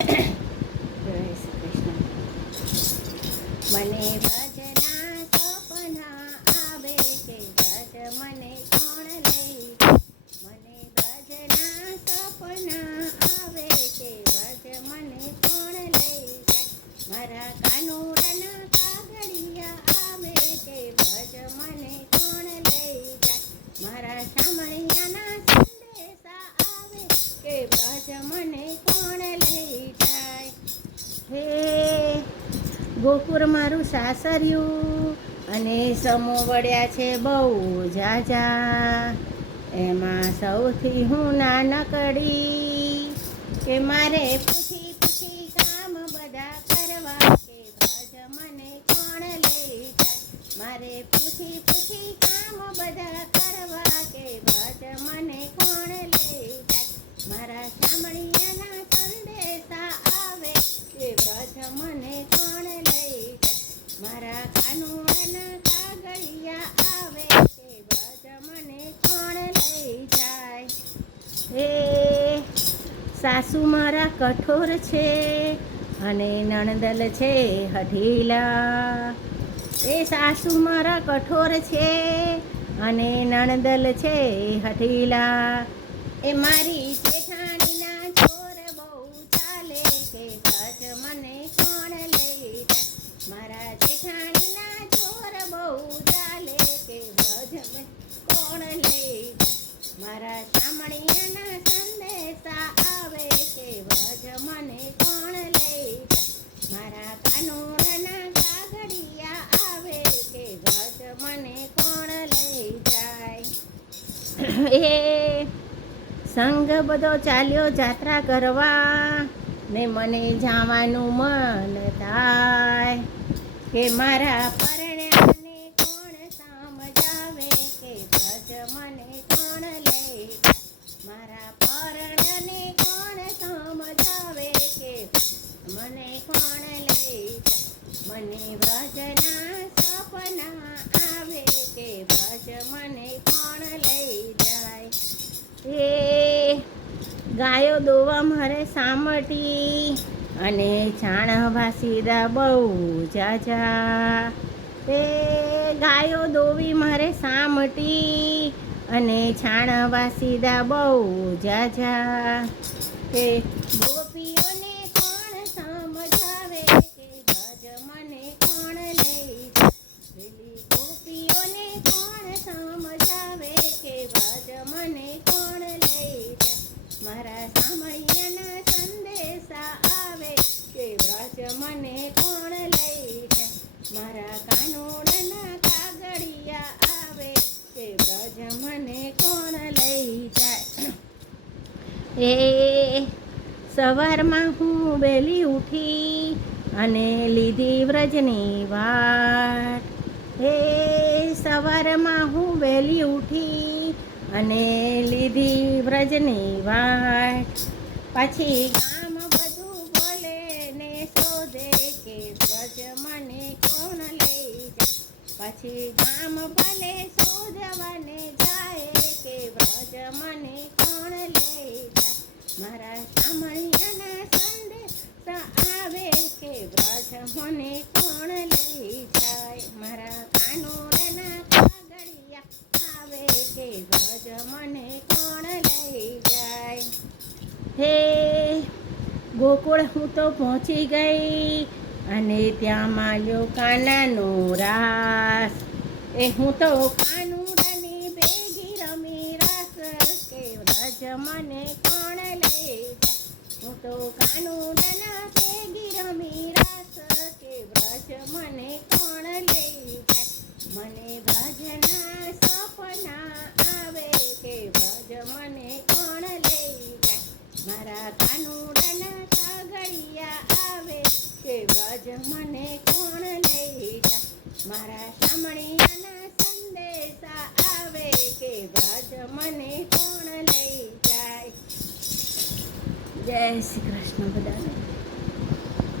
જય શ્રી કૃષ્ણ. મને ભજના સપના આવે કે ભજ મને કોણ લઈ મને ભજના સપના આવે કે ભજ મને કોણ લઈ જાય મારા કાનુડાના કાગળિયા આવે કે ભજ મને કોણ લઈ જાય મારા શામળિયાના સંદેશા આવે કે ભજ મને કોણ લઈ જાય. હે ગોકુળ મારું સાસરિયું અને સમો વળ્યા છે બહુ જાજા એમાં સૌથી હું નાનકડી કે મારે પૂછી પૂછી કામ બધા કરવા કે ભજ મને કોણ લઈ જાય મારે પૂછી પૂછી કામ બધા કરવા કે ભજ મને કોણ લઈ જાય મારા શામળિયાના સંદેશા આવે કે ભજ મને કોણ લઈ જાય મારા કાનુડાના કાગળિયા આવે કે ભજ મને કોણ લઈ જાય. હે સાસુ મારા કઠોર છે અને નણદલ છે હઠીલા એ સાસુ મારા કઠોર છે અને નણદલ છે હઠીલા એ મારી જેઠાણીના જોર બહુ ચાલે કે ભજ મને કોણ લઈ જાય મારા જેઠાણીના જોર બહુ ચાલે કે ભજ મને કોણ લઈ જાય મારા શામળિયાના સંદેશા આવે કે ભજ મને કોણ લઈ જાય મારા કાનુડાના કાગળિયા આવે કે ભજ મને કોણ લઈ જાય. એ સંગ બધો ચાલ્યો જાત્રા કરવા ને મને જવાનું મન થાય કે મારા પરણ્યાને કોણ સમજાવે કે ભજ મને કોણ લઈ જાય મારા પરણ્યાને કોણ સમજાવે કે મને કોણ લઈ જાય મને ભજના સપના આવે કે ભજ મને કોણ લઈ જાય. એ ગાયો દોવા મારે સામટી અને છાણ વાસીદા બહુ જાજા એ ગાયો દોવી મારે સામટી અને છાણ વાસીદા બહુ જાજા એ ગોપીઓને કોણ સમજાવે કે ભજ મને કોણ લઈ જાય પેલી ગોપીઓને કોણ સમજાવે કે ભજ મને કોણ લઈ જાય મારા શામળિયાના સંદેશા આવે કે ભજ મને કોણ લઈ જાય મારા કાનુડાના કાગળિયા આવે કે ભજ મને કોણ લઈ જાય. એ સવારમાં હું વહેલી ઉઠી અને લીધી વ્રજની વાટ હે સવારમાં હું વહેલી ઉઠી અને લીધી વ્રજની વાટ પછી ગામ બધું બોલે ને શોધે કે વ્રજ મને કોણ લઈ જાય પછી ગામ ભલે શોધવાને જાય કે વ્રજ મને કોણ લઈ જાય મારા શામળિયાના સંદેશા આવે કે વ્રજ મને કોણ લઈ જાય મારા કાનુડાના કાગળિયા આવે કે વ્રજ મને કોણ લઈ જાય. હે ગોકુળ હું તો પહોંચી ગઈ અને ત્યાં માલ્યો કાનાનો રાસ એ હું તો કાનુડાની ભેગી રમી રાસ કે વ્રજ મને કોણ લઈ જાય હું તો કાનુડાના ભેગી રમી રાસ કે વ્રજ મને કોણ લઈ જાય મને ભજના સપના આવે કે ભજ મને કોણ લઈ જાય મારા કાનુડાના કાગળિયા આવે કે ભજ મને કોણ લઈ જાય મારા શામળિયાના સંદેશા આવે કે ભજ મને કોણ લઈ જાય. જય શ્રી કૃષ્ણ બધાને.